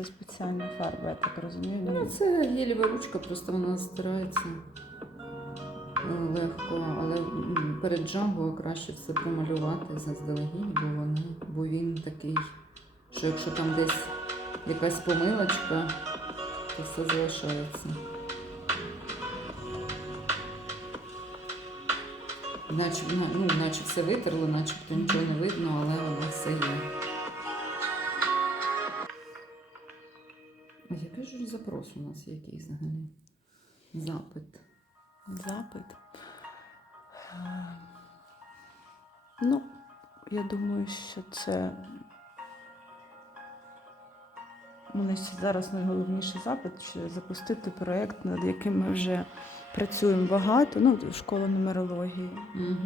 це спеціальна фарба, я так розумію. Ну, це гелєва ручка, просто вона стирається е, легко, але перед джамбо краще все промалювати заздалегідь, бо вони, бо він такий, що якщо там десь якась помилочка, то все залишається. Наче, ну, ну, наче все витерли, начебто нічого не видно, але все є. Запрос у нас який взагалі? Запит. запит. Е, Ну, я думаю, що це. У мене ще зараз найголовніший запит що запустити проєкт, над яким ми вже працюємо багато. Ну, школа нумерології.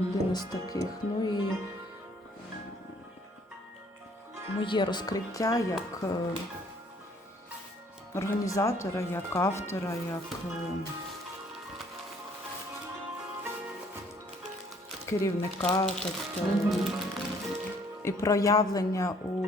один із таких. Ну і моє розкриття як е, організатора, як автора, як е, керівника, тобто і проявлення у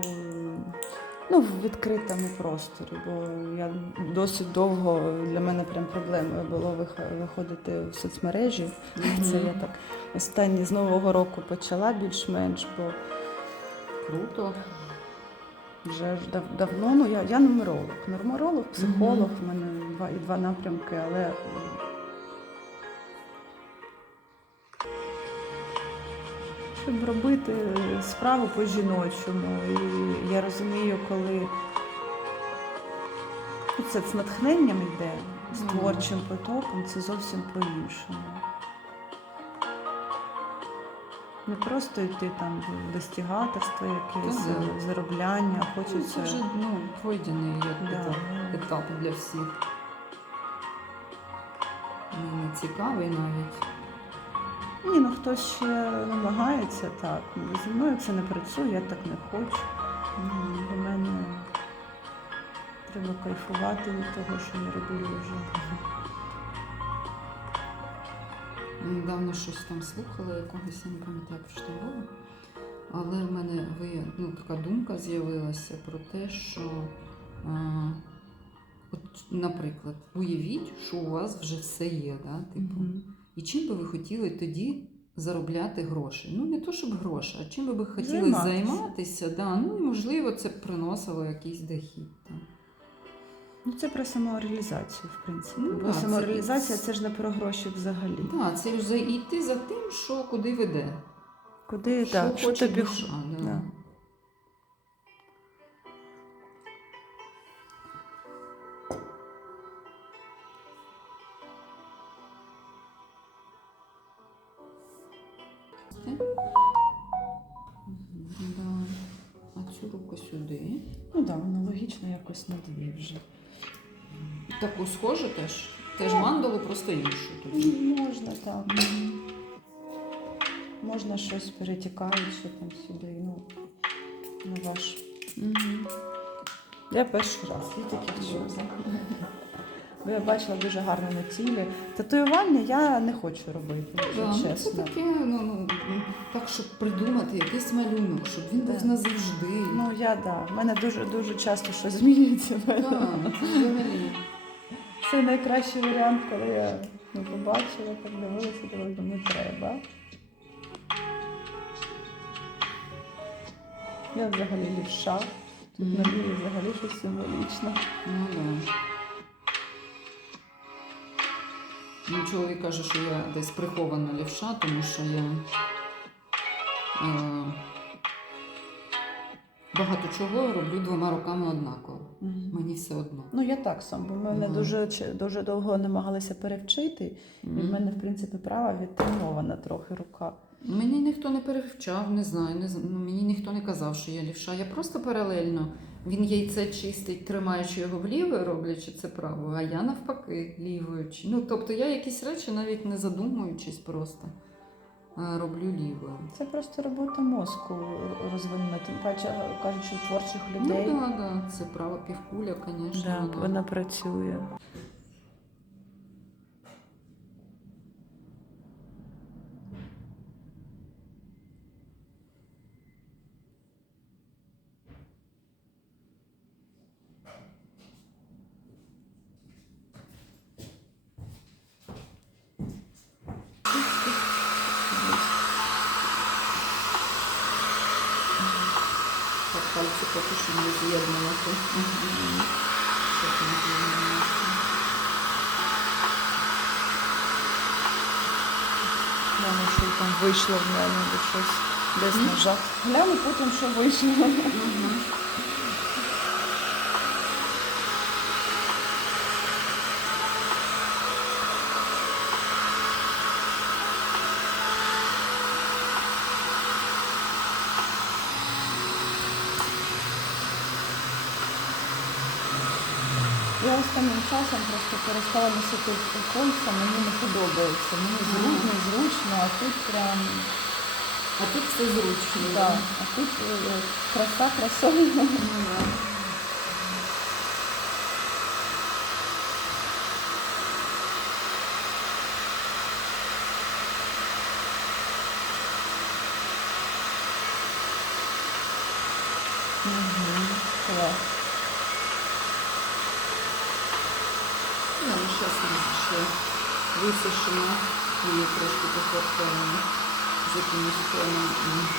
ну, в відкритому просторі, бо я досить довго для мене прям проблемою було вих- виходити в соцмережі. Це я так останні з Нового року почала більш-менш, бо Круто. Вже ж дав- давно. Ну я, я нумеролог. Нумеролог, психолог, в мене два і два напрямки, але щоб робити справу по-жіночому. І я розумію, коли це з натхненням йде, з творчим потоком, це зовсім по-іншому. Не просто йти там в достигаторство якесь, Ну, да. е, заробляння, Ну, хочеться. Це вже ну, пройдений як Да, етап, етап для всіх. Ну, Не цікавий навіть. Ні, ну хтось ще намагається так. Ну, Зі мною це не працює, я так не хочу. Ну, Для мене треба кайфувати від того, що я роблю вже. Недавно щось там слухала якогось, я не пам'ятаю про що було. Але в мене ви, ну, така думка з'явилася про те, що, а, от, наприклад, уявіть, що у вас вже все є, да? типу, Мгм. і чим би ви хотіли тоді заробляти гроші? Ну, не то, щоб гроші, а чим би ви хотіли Займатися. займатися, да? ну і можливо це б приносило якийсь дохід. Там. Ну, це про самореалізацію, в принципі. Ну, Бо да, самореалізація це ж не про гроші взагалі. Так, це за- йти за тим, що куди веде. Куди що так, що тобі душа. Да. Да. Да. А цю руку сюди. Ну так, да, воно логічно якось на дві вже. Таку схожу теж. Теж мандалу, просто іншу тоді. Можна так. Можна щось перетікаючи там сюди, ну, на ваш. Я перший раз, я таке чую. Бо я бачила дуже гарно на тілі. Татуювання я не хочу робити, Да, ну, це таке, ну, ну, так, щоб придумати якийсь малюнок, щоб він був назавжди. Ну я да. В мене дуже дуже часто щось змінюється. Так, взагалі. Це найкращий варіант, коли я ну, побачила, так дивилася, думаю, не треба. Я взагалі лівша. Тут на Мгм. ліві взагалі щось символічне. Ну да. Ну, чоловік каже, що я десь прихована лівша, тому що я е, багато чого роблю двома руками однаково. Мені все одно. Ну я так сам, бо мене Мгм. дуже дуже довго намагалися перевчити. І в мене, в принципі, права відтримована трохи рука. Мені ніхто не перевчав, не знаю. Не, ну, мені ніхто не казав, що я лівша. Я просто паралельно. Він яйце чистить, тримаючи його вліво, роблячи це право, а я навпаки лівою. Ну, тобто я якісь речі навіть не задумуючись просто роблю лівою. Це просто робота мозку розвинена. Тим паче кажуть, що творчих людей Ну, да, да, це право півкуля, звісно. да, вона працює. Що з'єднувати. Гляну, що там вийшло в мене, щось десь нажав. Гляну потім, що вийшло. Я останнім часом просто перестала носити кольця, мені не подобається. Мені зручно, зручно, а тут прям А тут все зручно. да. А тут е, краса красою. Ну, да. Угу. Клас. Ми зараз ми ще висушимо її трошки пофарбуємо з якимось тоном. И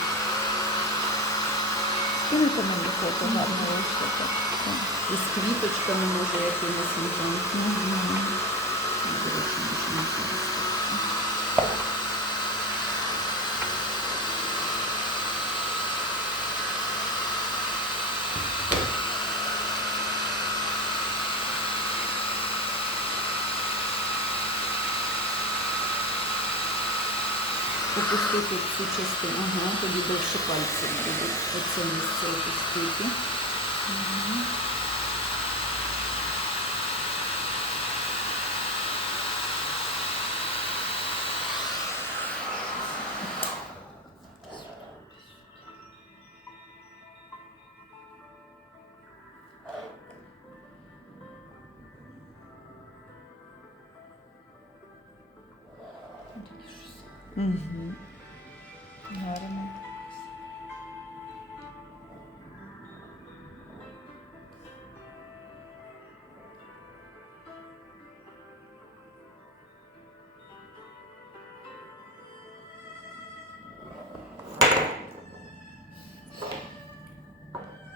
Скиньте мені фото гарно вийшло так. І з квіточками може якимось не. До речі, можна використати. Опустити цю частину, ага, тоді довше пальці будуть. Оце місце опустити. Угу.